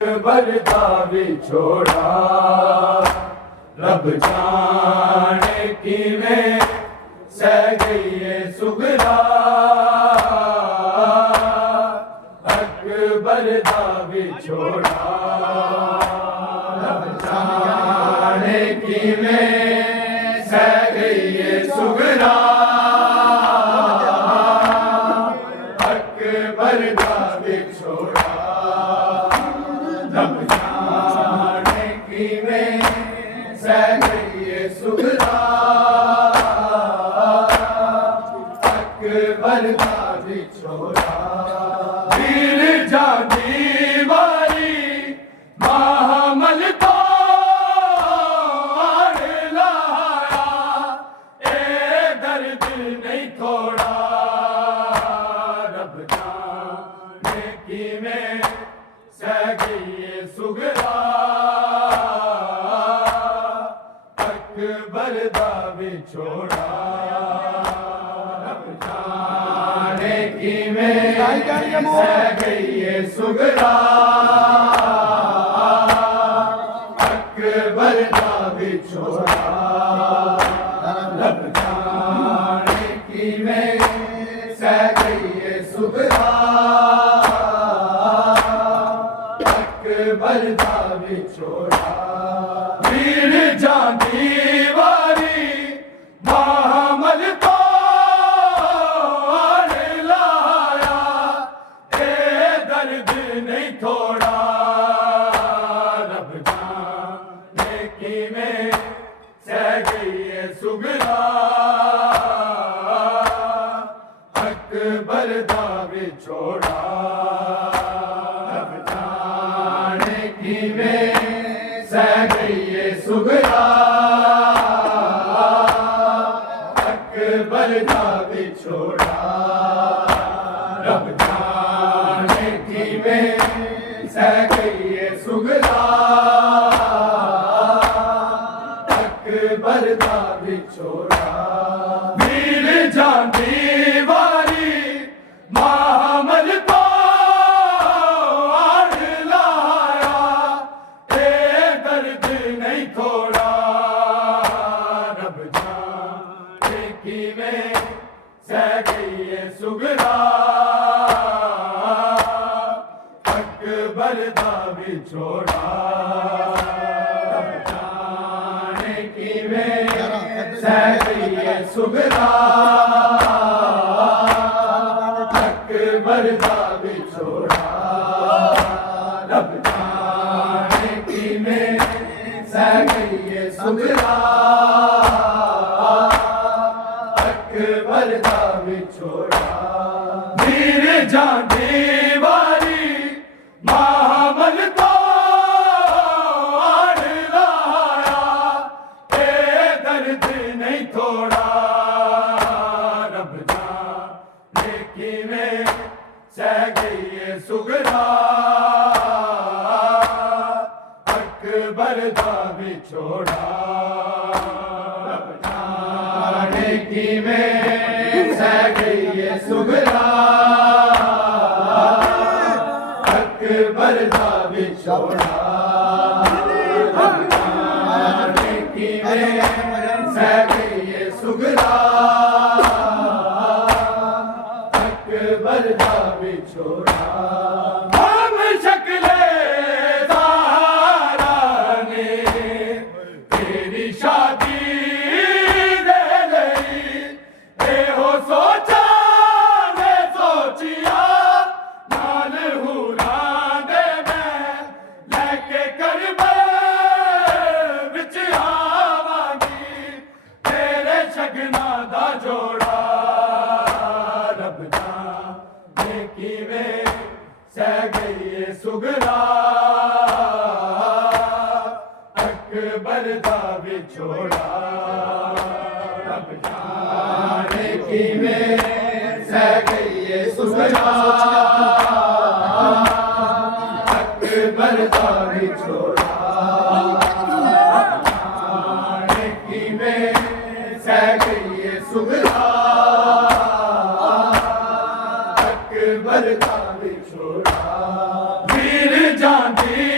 बरदा विछोड़ा रब जाने किवें सह गई है सुगरा अकबर दा विछोड़ा रब जाने किवें सह गई है सुगरा अकबर दा विछोड़ा रब जाने किवें सह गई है सुगरा अकबर दा विछोड़ा वीर जानी वाली महामल तो लाया ए दर्द नहीं थोड़ा रब जाने किवें सह गई है सुगरा अकबर दा विछोड़ा रब जाने किवें सह गई है सुगरा अकबर दा विछोड़ा रब जाने किवें सह गई है सुगरा अकबर दा विछोड़ा वीर जानी वाली महामल तो लाया ए दर्द नहीं थोड़ा रब जाने किवें सह गई है सुगरा अकबर दा विछोड़ा सह गई है सुगरा अकबर दा विछोड़ा रब जाने किवें सह गई है सुगरा अकबर दा विछोड़ा वीर जानी वाली महामल तो नहीं थोड़ा रब जाने किवें सह गई है सुगरा अकबर दा विछोड़ा रब जाने किवें सह गई है सुगरा अकबर दा विछोड़ा रब जाने किवें सह गई है सुगरा अकबर दा विछोड़ा वीर जानी वाली महामल तो लाया ए दर्द नहीं थोड़ा रब जाने किवें सह गई है सुगरा अकबर दा विछोड़ा रब जाने किवें सह गई है सुगरा अकबर दा विछोड़ा रब जाने किवें सह गई है सुगरा अकबर दा विछोड़ा हम शक्ले शादी दे लई एहो सोचा ने सोचिया नाल हूरा दे मैं लैके करबल विच आवांगी तेरे शगना दा जोड़ा रब जाने किवें सह गई है सुगरा अकबर दा विछोड़ा रब जाने किवें सह गई है सुगरा अकबर दा विछोड़ा रब जाने किवें सह गई है सुगरा अकबर दा विछोड़ा वीर जानी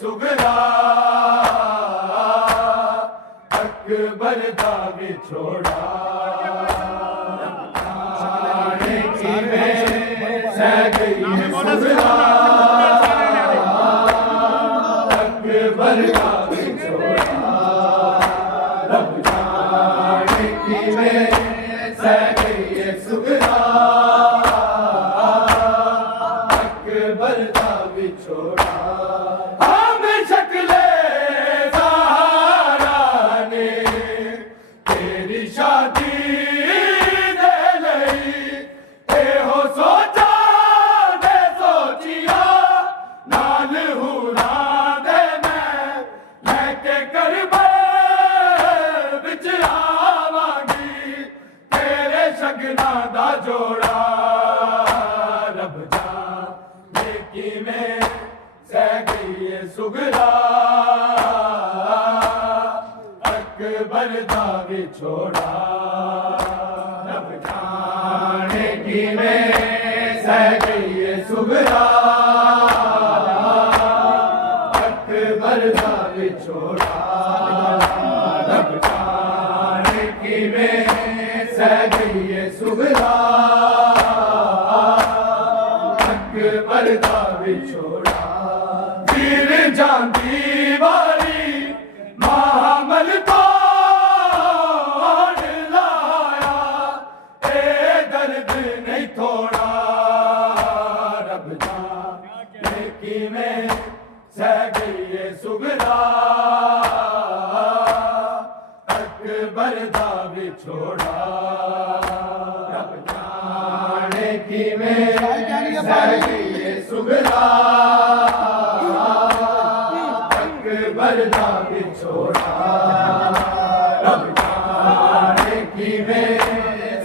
सुगरा अकबर दा विछोड़ा जाने किवें सह गई सुगरा अकबर दा विछोड़ा रब जाने किवें सह गई सुगरा अकबर दा विछोड़ा हम शक्ले ज़हरा ने तेरी शादी दे लई एहो सोचा दे सोचिया नाल हुरा दे मैं लेके करबल विच आवांगी तेरे शगना दा जोड़ा रब जाने किवें सह गई सुगरा अकबर दा विछोड़ा रब जाने किवें सह गई सुगरा अकबर दा विछोड़ा रब जाने किवें सह गई सुगरा अकबर दा विछोड़ा वीर जांदी वारी महामल कौन लाया ए दर्द नहीं थोड़ा रब जाने किवें सह गई सुगरा अकबर दा विछोड़ा रब जाने किवें सह गई सुगरा अकबर दा विछोड़ा रब जाने किवें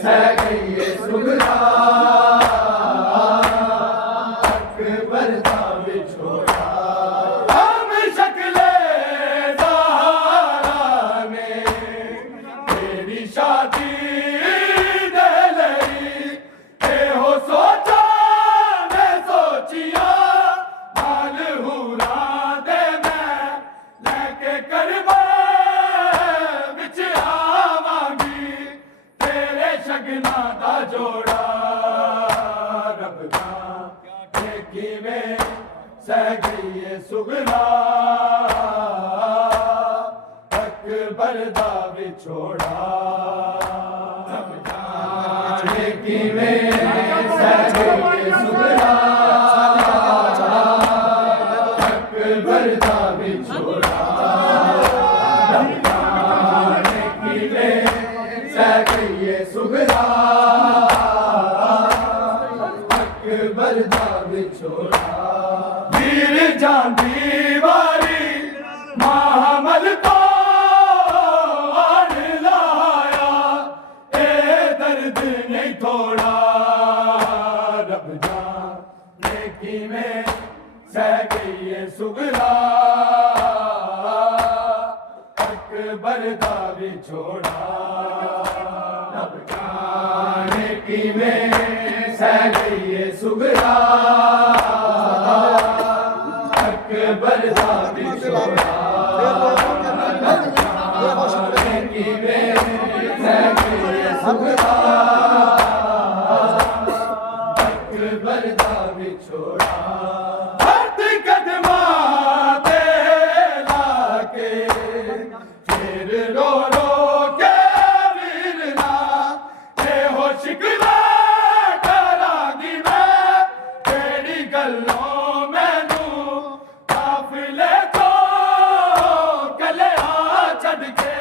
सह गई सुगरा अकबर दा विछोड़ा हम शक्ले ज़हरा ने तेरी शादी दे लई एहो सोचा दे सोचिया नाल हुरा दे मैं लेके करबल विच आवांगी तेरे शगना दा जोड़ा रब जाने किवें सह गई सुगरा अकबर दा विछोड़ा रब जाने किवें सह गई सुगरा अकबर दा विछोड़ा रब जाने किवें सह गई सुगरा अकबर दा विछोड़ा वीर जांदी वारी महामल कौन लाया ए दर्द नहीं थोड़ा रब जाने किवें सह गई सुगरा अकबर दा विछोड़ा रब जाने किवें सह गई सुगरा अकबर दा विछोड़ा रब जाने किवें सह गई सुगरा अकबर दा विछोड़ा हथ कदमा ते लाके फिर रो रो के वीरना एहो शिकवा करांगी मैं तेरी गल्लों मैनू काफिले को कलिया छड़ के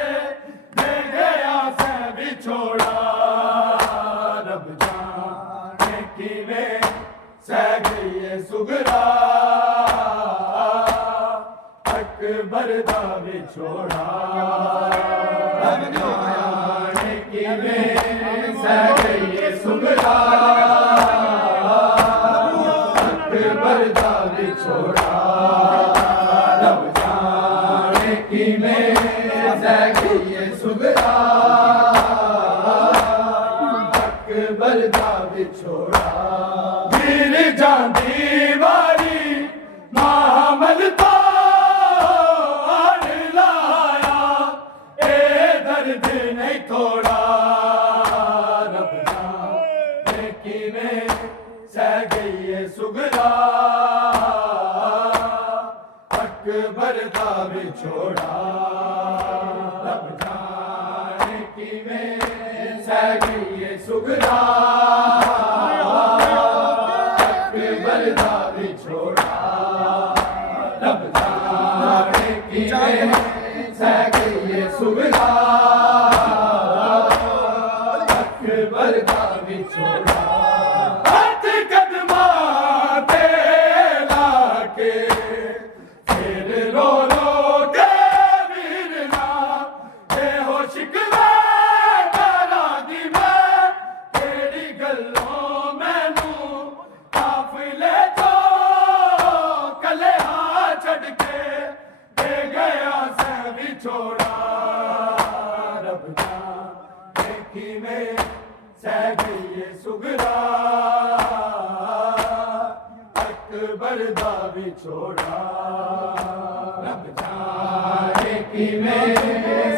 दे गया से विछोड़ा रब जाने किवें सह गई सुगरा अकबर दा विछोड़ा रब जाने किवें सह गई सुगरा अकबर दा विछोड़ा रब जाने किवें सह गई सुगरा अकबर दा विछोड़ा वीर जांदी वारी महामल कौन अकबर दा विछोड़ा रब जाने किवें सह गई सुगरा अकबर दा विछोड़ा रब जाने किवें सह गई सुगरा अकबर दा विछोड़ा हथ कदमा ते लाके फिर रो रो के वीरना ते हो शिकवे करांगी मैं तेरी गल्लों मैनू काफिले तो कले हाथ छड़ के दे गया से विछोड़ा रब जाने किवें सह गई सुगरा अकबर दा विछोड़ा रब जाने किवें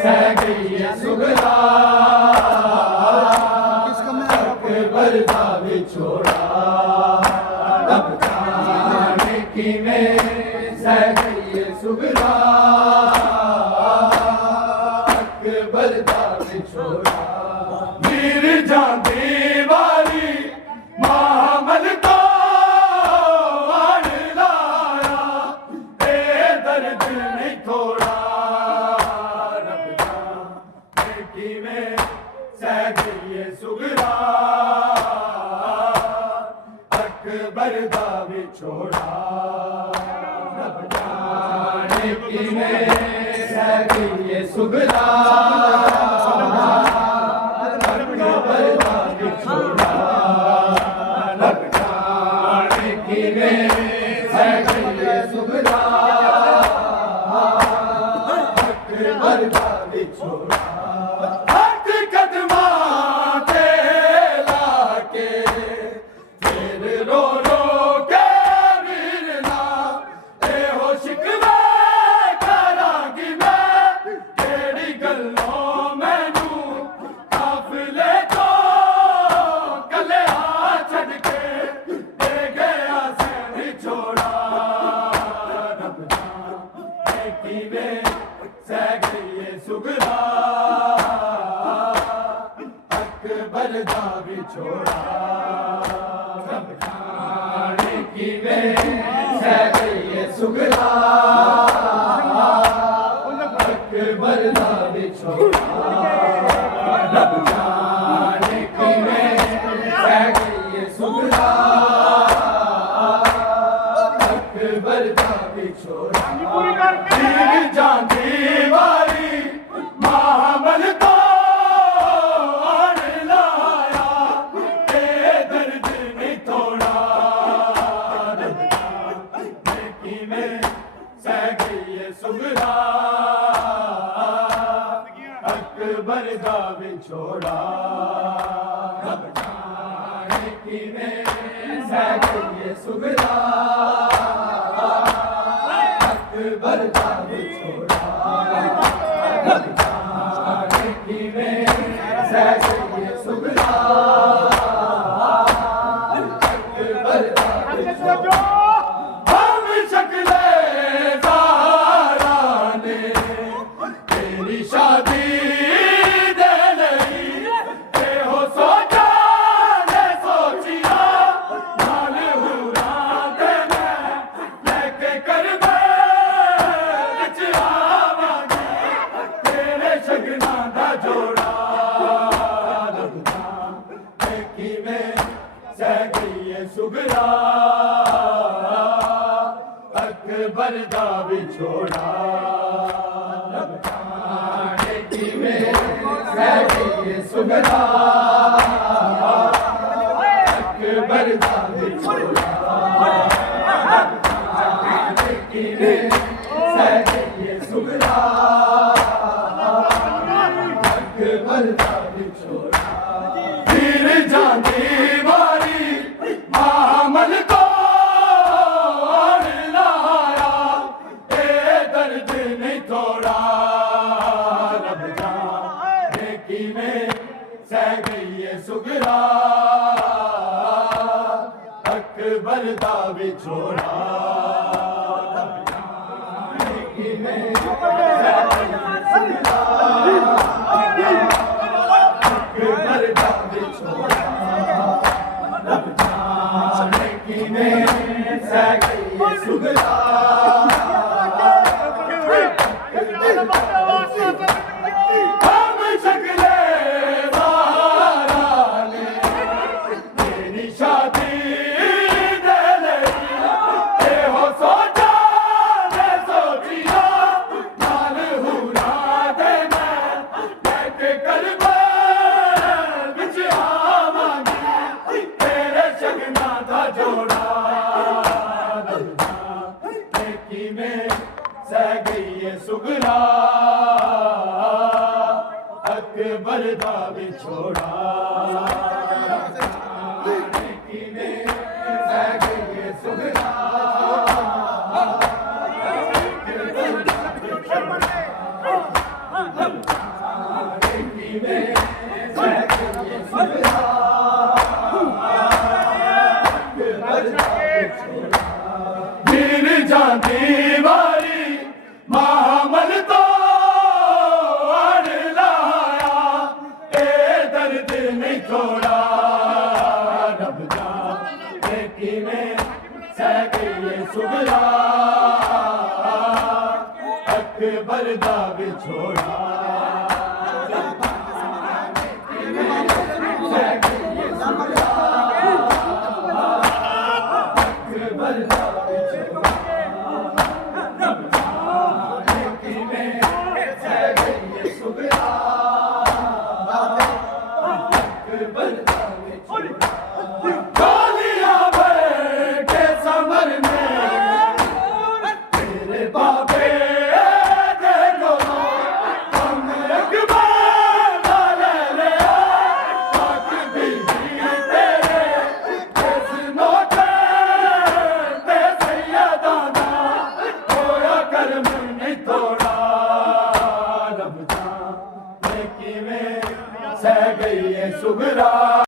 सह गई सुगरा अकबर दा विछोड़ा रब जाने किवें सह गई सुगरा अकबर दा विछोड़ा वीर जांदी वारी महामल तो आड़ लाया ते दर्द नहीं थोड़ा रब जाने किवें सह गई सुगरा अकबर दा विछोड़ा रब जाने किवें सह गई सुगरा अकबर दा विछोड़ा रब जाने किवें सह गई सुगरा अकबर दा विछोड़ा हथ कदमा ते लाके फिर रो रो के वीरना ते हो शिकवे करांगी मैं तेरी गल्लों मैनू काफिले तो कले हाथ छड़ के दे गया से विछोड़ा रब जाने किवें सह गई सुगरा अकबर दा विछोड़ा रब जाने किवें सह गई सुगरा अकबर दा विछोड़ा रब जाने किवें सह गई सुगरा अकबर दा विछोड़ा वीर जांदी वारी महामल तो आड़ लाया ते दर्द नहीं थोड़ा रब जाने किवें सह गई सुगरा अकबर दा विछोड़ा रब जाने किवें सह गई सुगरा अकबर दा विछोड़ा रब जाने किवें सह गई सुगरा अकबर दा विछोड़ा हम शक्ले ज़ारा ने तेरी शादी दे लई ते हो सोचा ने सोचिया नाल हुरा दे मैं लेके करबे विच आवांगी तेरे शगना दा जोड़ा रब जाने किवें सह गई सुगरा अकबर दा विछोड़ा रब जाने किवें सह गई सुगरा अकबर दा विछोड़ा रब जाने किवें सह गई सुगरा अकबर दा विछोड़ा वीर जांदी वारी महामल को आड़ लाया ते दर्द नहीं थोड़ा रब जाने किवें सह गई सुगरा अकबर दा विछोड़ा रब जाने सुगरा अकबर दा विछोड़ा वीर जाती वारी महामल तो अड़ लाया ए दर्द नहीं छोड़ा रब जाने किवें सह गई सुगरा अकबर दा विछोड़ा सह गई है सुगरा।